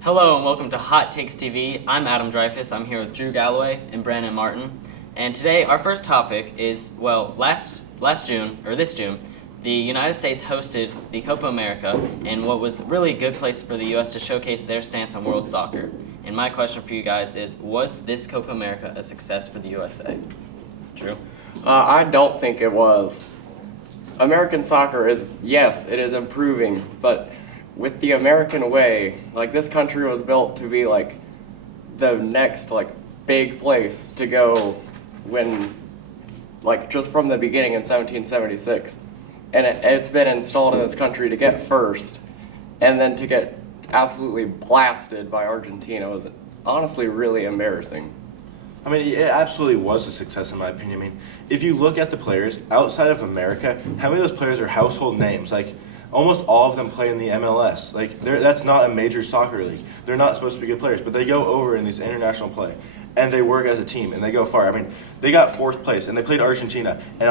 Hello and welcome to Hot Takes TV. I'm Adam Dreyfus. I'm here with Drew Galloway and Brandon Martin. And today our first topic is, this June, the United States hosted the Copa America in what was really a good place for the U.S. to showcase their stance on world soccer. And my question for you guys is, was this Copa America a success for the USA? Drew? I don't think it was. American soccer is, yes, it is improving, but with the American way, this country was built to be the next big place to go when just from the beginning in 1776. And it's been installed in this country to get first, and then to get absolutely blasted by Argentina was honestly really embarrassing. I mean, it absolutely was a success in my opinion. I mean, if you look at the players outside of America, how many of those players are household names? Almost all of them play in the MLS. That's not a major soccer league. They're not supposed to be good players, but they go over in these international play, and they work as a team, and they go far. I mean, they got fourth place, and they played Argentina. And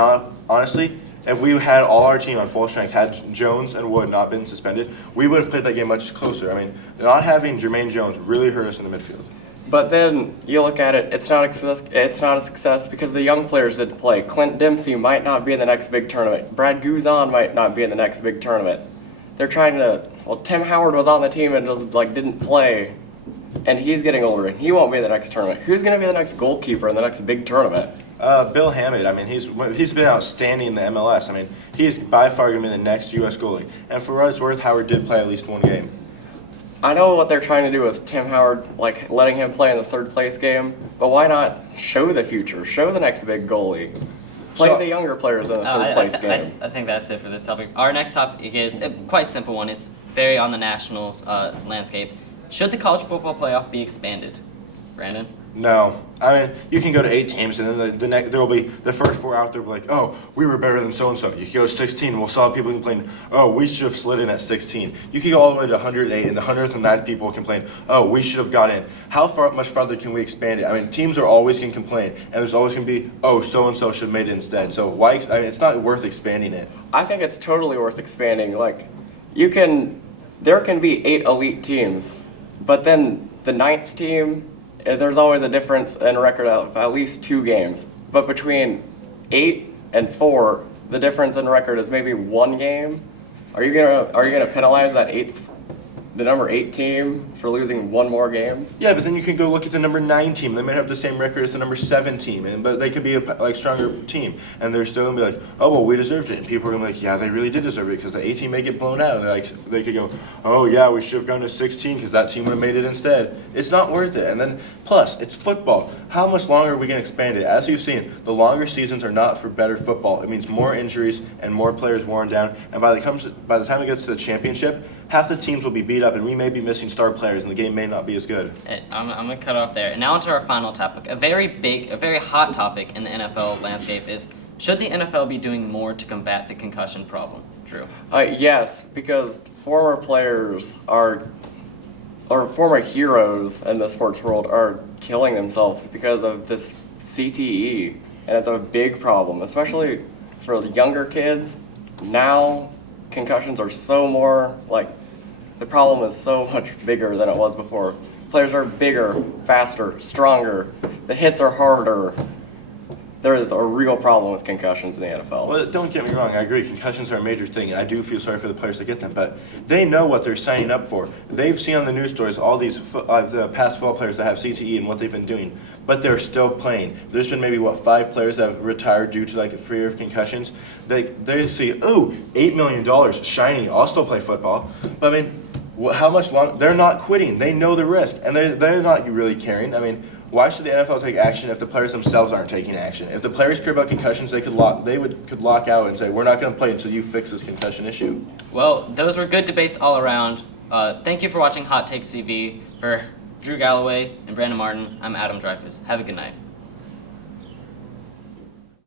honestly, if we had all our team on full strength, had Jones and Wood not been suspended, we would have played that game much closer. I mean, not having Jermaine Jones really hurt us in the midfield. But then you look at it, it's not a success because the young players didn't play. Clint Dempsey might not be in the next big tournament. Brad Guzan might not be in the next big tournament. They're trying to, Tim Howard was on the team and didn't play, and he's getting older and he won't be in the next tournament. Who's going to be the next goalkeeper in the next big tournament? Bill Hammond. I mean, he's been outstanding in the MLS. I mean, he's by far going to be the next U.S. goalie. And for what it's worth, Howard did play at least one game. I know what they're trying to do with Tim Howard, letting him play in the third place game, but why not show the future? Show the next big goalie. Play the younger players in the third place game. I think that's it for this topic. Our next topic is a quite simple one. It's very on the national landscape. Should the college football playoff be expanded? Brandon? No. I mean, you can go to 8 teams, and then there will be the first 4 out there will be like, oh, we were better than so-and-so. You can go to 16, and we'll saw people complain, oh, we should have slid in at 16. You can go all the way to 108, and the 109th people complain, oh, we should have got in. How much farther can we expand it? I mean, teams are always going to complain, and there's always going to be, oh, so-and-so should have made it instead. So why? I mean, it's not worth expanding it. I think it's totally worth expanding. There can be 8 elite teams, but then the 9th team, there's always a difference in record of at least 2 games. But between 8 and 4, the difference in record is maybe 1 game. Are you gonna penalize the number 8 team for losing 1 more game? Yeah, but then you can go look at the number 9 team. They might have the same record as the number 7 team, but they could be a stronger team, and they're still gonna be like, oh well, we deserved it. And people are gonna be like, yeah, they really did deserve it because the 8 team may get blown out. They could go, oh yeah, we should have gone to 16 because that team would have made it instead. It's not worth it. And then plus, it's football. How much longer are we gonna expand it? As you've seen, the longer seasons are not for better football. It means more injuries and more players worn down. And by the time it gets to the championship, half the teams will be beat up, and we may be missing star players, and the game may not be as good. I'm going to cut off there. And now onto our final topic. A very hot topic in the NFL landscape is, should the NFL be doing more to combat the concussion problem? Drew? Yes, because former players or former heroes in the sports world are killing themselves because of this CTE, and it's a big problem, especially for the younger kids. Now, concussions are the problem is so much bigger than it was before. Players are bigger, faster, stronger. The hits are harder. There is a real problem with concussions in the NFL. Well, don't get me wrong. I agree. Concussions are a major thing, and I do feel sorry for the players that get them. But they know what they're signing up for. They've seen on the news stories all these the past football players that have CTE and what they've been doing, but they're still playing. There's been maybe 5 players that have retired due to a fear of concussions. They see, oh, $8 million, shiny. I'll still play football. But I mean, how much longer? They're not quitting. They know the risk, and they're not really caring. I mean, why should the NFL take action if the players themselves aren't taking action? If the players care about concussions, they could lock out and say, we're not going to play until you fix this concussion issue. Well, those were good debates all around. Thank you for watching Hot Takes TV. For Drew Galloway and Brandon Martin, I'm Adam Dreyfus. Have a good night.